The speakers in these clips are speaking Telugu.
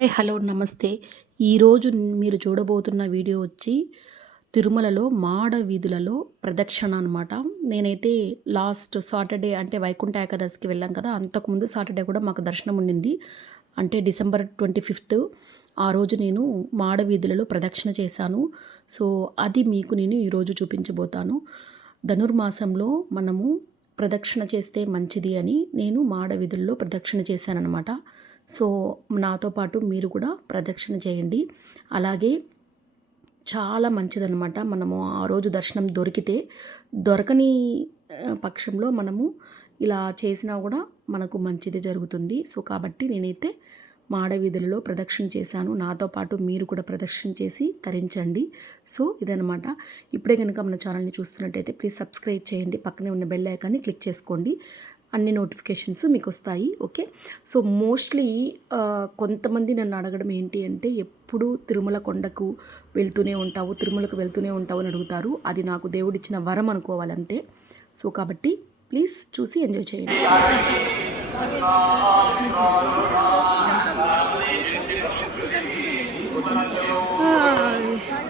హలో నమస్తే. ఈరోజు మీరు చూడబోతున్న వీడియో వచ్చి తిరుమలలో మాడ వీధులలో ప్రదక్షిణ అనమాట నేనైతే లాస్ట్ సాటర్డే అంటే వైకుంఠ ఏకాదశికి వెళ్ళాం కదా అంతకుముందు సాటర్డే కూడా మాకు దర్శనం ఉండింది. అంటే డిసెంబర్ ట్వంటీ ఫిఫ్త్ ఆ రోజు నేను మాడ వీధులలో ప్రదక్షిణ చేశాను. సో అది మీకు నేను ఈరోజు చూపించబోతాను. ధనుర్మాసంలో మనము ప్రదక్షిణ చేస్తే మంచిది అని నేను మాడ వీధుల్లో ప్రదక్షిణ చేశానన్నమాట. సో నాతో పాటు మీరు కూడా ప్రదక్షిణ చేయండి. అలాగే చాలా మంచిదన్నమాట. మనము ఆ రోజు దర్శనం దొరికితే దొరకని పక్షంలో మనము ఇలా చేసినా కూడా మనకు మంచిది జరుగుతుంది. సో కాబట్టి నేనైతే మాడవీధులలో ప్రదక్షిణ చేశాను. నాతో పాటు మీరు కూడా ప్రదక్షిణ చేసి తరించండి. సో ఇదనమాట ఇప్పుడే కనుక మన ఛానల్ని చూస్తున్నట్టయితే ప్లీజ్ సబ్స్క్రైబ్ చేయండి. పక్కనే ఉన్న బెల్ ఐకాన్ని క్లిక్ చేసుకోండి. అన్ని నోటిఫికేషన్స్ మీకు వస్తాయి ఓకే? సో మోస్ట్లీ కొంతమంది నన్ను అడగడం ఏంటి అంటే ఎప్పుడు తిరుమల కొండకు వెళ్తూనే ఉంటావు తిరుమలకు వెళ్తూనే ఉంటావు అని అడుగుతారు. అది నాకు దేవుడిచ్చిన వరం అనుకోవాలంతే. సో కాబట్టి ప్లీజ్ చూసి ఎంజాయ్ చేయండి. గోకుల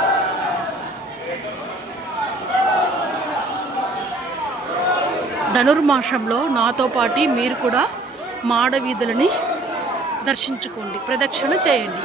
ధనుర్మాసంలో నాతో పాటు మీరు కూడా మాడ వీధులని దర్శించుకోండి. ప్రదక్షిణ చేయండి.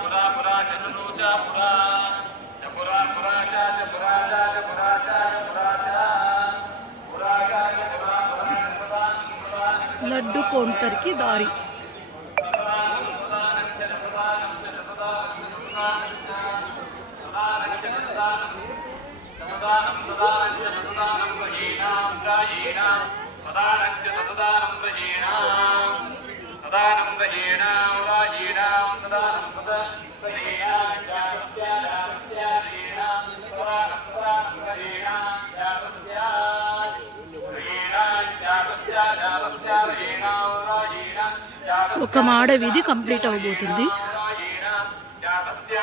పురా పురా చతుర్నూచా పురా. పురా పురా చ చ పురా చ చ పురా చ చ పురా పురా చ చ పురా పురా లడ్డు కౌంటర్కి దారి. సదానం సదానం చ సదానం రాయీణాం సదానం చ సదానం వహీనాం సదానం రాయీణాం ఒక మాడ వీధి కంప్లీట్ అవబోతుంది జాతస్య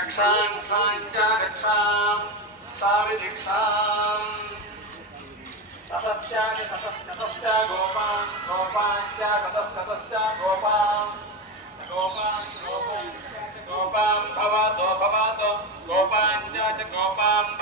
జ జాతస్య జ జాతస్య జాతస్య జజాయమానస్య జాయమానస్య జాతస్య జాతస్య జజాయమానస్య జయాయమానస్య జయాయమానస్య జయాయమానస్య జయాయమానస్య జయాయమానస్య జాయమానస్య జయాయమానస్య జయాయమానస్య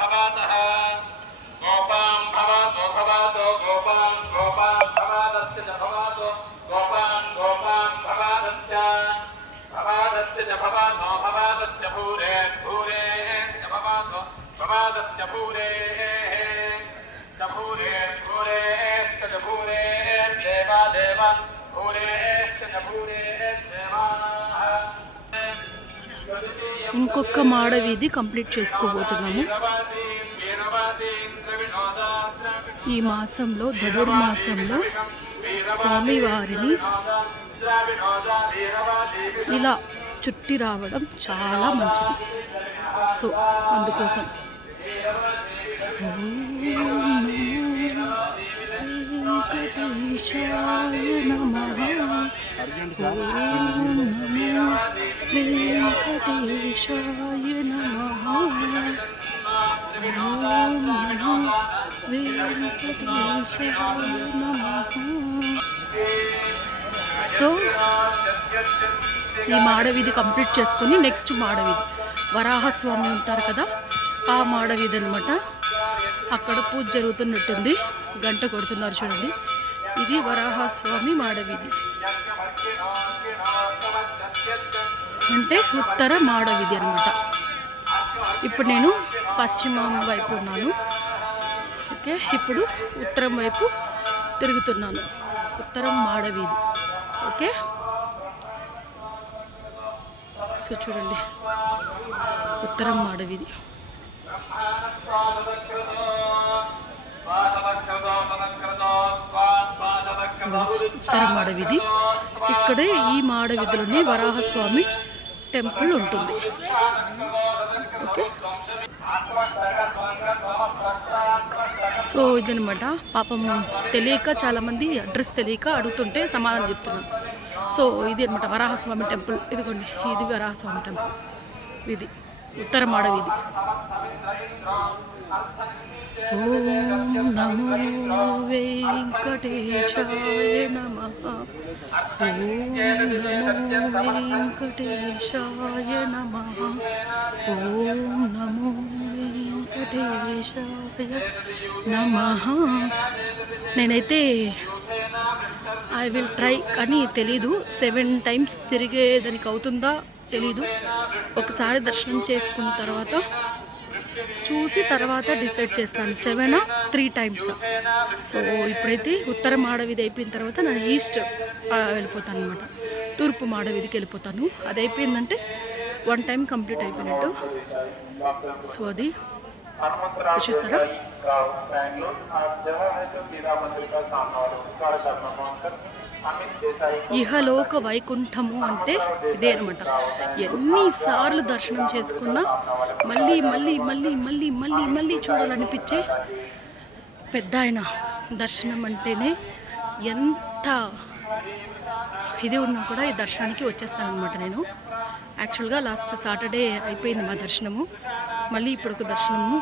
ఇంకొక మాడ వీధి కంప్లీట్ చేసుకోబోతున్నాము. ఈ మాసంలో ధనుర్మాసంలో స్వామివారిని ఇలా చుట్టి రావడం చాలా మంచిది. సో అందుకోసం. వెంకటేశాయ నమ వెంకటేశాయ నమః ఓం నమో వెంకటేశాయ సో ఈ మాడవీధి కంప్లీట్ చేసుకొని నెక్స్ట్ మాడవీధి. వరాహస్వామి ఉంటారు కదా ఆ మాడవీధి అనమాట అక్కడ పూజ జరుగుతున్నట్టుంది. గంట కొడుతున్నారు చూడండి. ఇది వరాహస్వామి మాడవీధి. అంటే ఉత్తర మాడవీధి అనమాట ఇప్పుడు నేను పశ్చిమం వైపు ఉన్నాను. ఓకే ఇప్పుడు ఉత్తరం వైపు తిరుగుతున్నాను. ఉత్తరం మాడవీధి. ఓకే? సో చూడండి. ఉత్తరం మాడవీధి. ఇదిగో ఉత్తర మాడవీధి ఇక్కడే ఈ మాడవీధిలోనే వరాహస్వామి టెంపుల్ ఉంటుంది. ఓకే? సో ఇదనమాట పాపం తెలియక చాలామంది అడ్రస్ తెలియక అడుగుతుంటే సమాధానం చెప్తున్నాను. సో ఇది అనమాట వరాహస్వామి టెంపుల్. ఇదిగోండి ఇది వరాహస్వామి టెంపుల్. ఇది ఉత్తర మాడ వీధి. ఓం నమో వెంకటేశాయ నమ. ఓం నమో వెంకటేశాయ నమ. ఓం నమో వెంకటేశాయ నమ. నేనైతే ఐ విల్ ట్రై కానీ తెలీదు. సెవెన్ టైమ్స్ తిరిగేదానికి అవుతుందా తెలీదు. ఒకసారి దర్శనం చేసుకున్న తర్వాత చూసి తర్వాత డిసైడ్ చేస్తాను. సెవెన్ త్రీ టైమ్స్ సో ఇప్పుడైతే ఉత్తర మాడవిది అయిపోయిన తర్వాత నేను ఈస్ట్ వెళ్ళిపోతాను అనమాట తూర్పు మాడవిదికి వెళ్ళిపోతాను. అది అయిపోయిందంటే వన్ టైం కంప్లీట్ అయిపోయినట్టు. సో అది చూసారా? ఇహలోక వైకుంఠము అంటే ఇదే అనమాట ఎన్నిసార్లు దర్శనం చేసుకున్నా మళ్ళీ మళ్ళీ మళ్ళీ మళ్ళీ మళ్ళీ మళ్ళీ చూడాలనిపించే పెద్ద ఆయన దర్శనం అంటేనే ఎంత ఇది ఉన్నా కూడా ఈ దర్శనానికి వచ్చేస్తాను అనమాట నేను. యాక్చువల్గా లాస్ట్ సాటర్డే అయిపోయింది మా దర్శనము. మళ్ళీ ఇప్పుడు ఒక దర్శనము.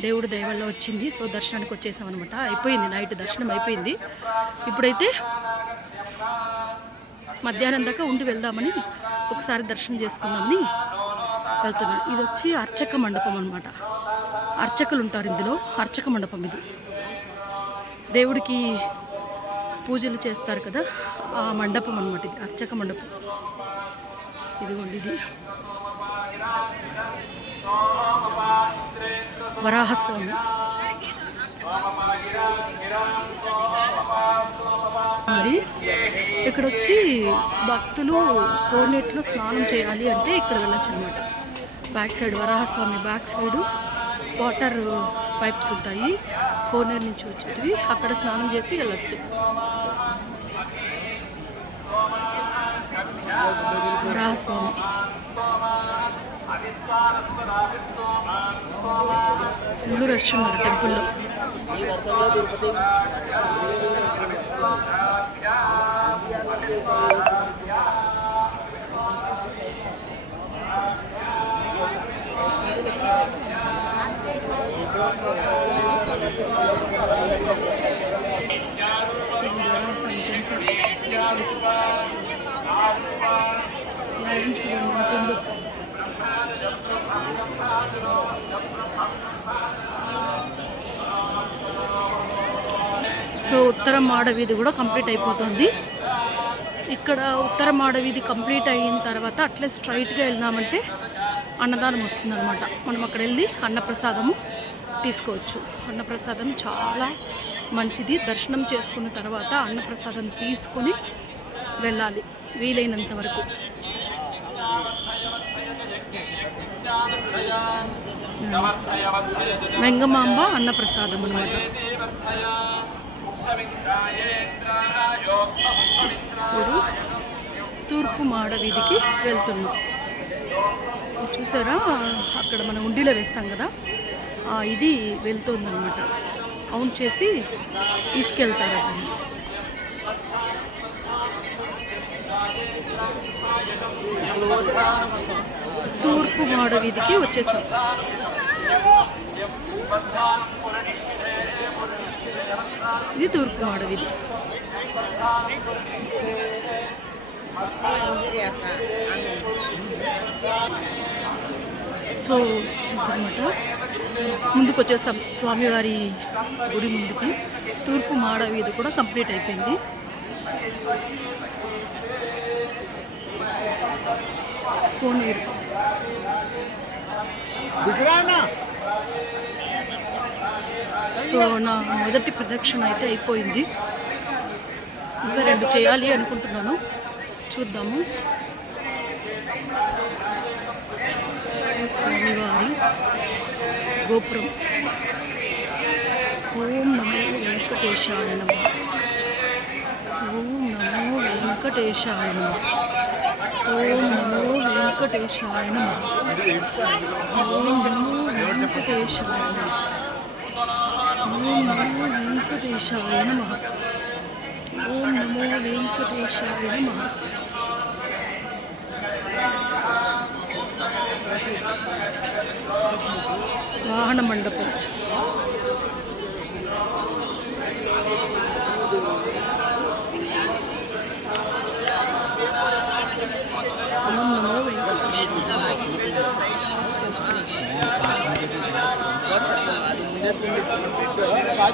దేవుడు దయవల్ల వచ్చింది. సో దర్శనానికి వచ్చేసాం అనమాట అయిపోయింది. నైట్ దర్శనం అయిపోయింది. ఇప్పుడైతే మధ్యాహ్నం దాకా ఉండి వెళ్దామని ఒకసారి దర్శనం చేసుకుందామని వెళ్తున్నాను ఇది వచ్చి అర్చక మండపం అనమాట అర్చకులు ఉంటారు ఇందులో. అర్చక మండపం ఇది. దేవుడికి పూజలు చేస్తారు కదా ఆ మండపం అనమాట ఇది. అర్చక మండపం. ఇదిగోండి ఇది. వరాహస్వామి. ఉంది ఇక్కడ వచ్చి భక్తులు కోనేట్లో స్నానం చేయాలి అంటే ఇక్కడ వెళ్ళొచ్చు అనమాట back side Varahaswamy back side water pipes ఉంటాయి. కోనేరు నుంచి వచ్చేటివి. అక్కడ స్నానం చేసి వెళ్ళొచ్చు. వరాహస్వామి. ఫుల్ రష్ ఉన్నారు టెంపుల్లో సో ఉత్తర మాడవీధి కూడా కంప్లీట్ అయిపోతుంది ఇక్కడ ఉత్తర మాడవీధి కంప్లీట్ అయిన తర్వాత అట్లే స్ట్రైట్గా వెళ్ళినామంటే అన్నదానం వస్తుందన్నమాట మనం అక్కడ వెళ్ళి అన్నప్రసాదము తీసుకోవచ్చు అన్నప్రసాదం చాలా మంచిది దర్శనం చేసుకున్న తర్వాత అన్నప్రసాదం తీసుకొని వెళ్ళాలి వీలైనంత వరకు వెంగమాంబ అన్నప్రసాదం అనమాట ఇప్పుడు తూర్పు మాడ వీధికి వెళ్తున్నాం. చూసారా? అక్కడ మనం ఉండిలో వేస్తాం కదా? ఇది వెళ్తుందన్నమాట. కౌంట్ చేసి తీసుకెళ్తారట తూర్పు మాడ వీధికి వచ్చేసాం. ఇది తూర్పు మాడ వీధి సో ఇదన్నమాట. ముందుకు వచ్చేసాం స్వామివారి గుడి ముందుకి. తూర్పు మాడ వీధి కూడా కంప్లీట్ అయిపోయింది. ఫోన్ వేరు. సో నా మొదటి ప్రదక్షిణ అయితే అయిపోయింది. ఇంకా రెండు చేయాలి అనుకుంటున్నాను. చూద్దాము. స్వామివారి గోపురం. ఓం నమో వెంకటేశాయ నమ. ఓం నమో వెంకటేశాయ నమ. ఓం నమో వెంకటేశాయ నమ. ఓం నమో వెంకటేశాయ నమ. ఓం నమో వెంకటేశాయ నమ ఓం నమో వెంకటేశాయ నమ వాహన మండపం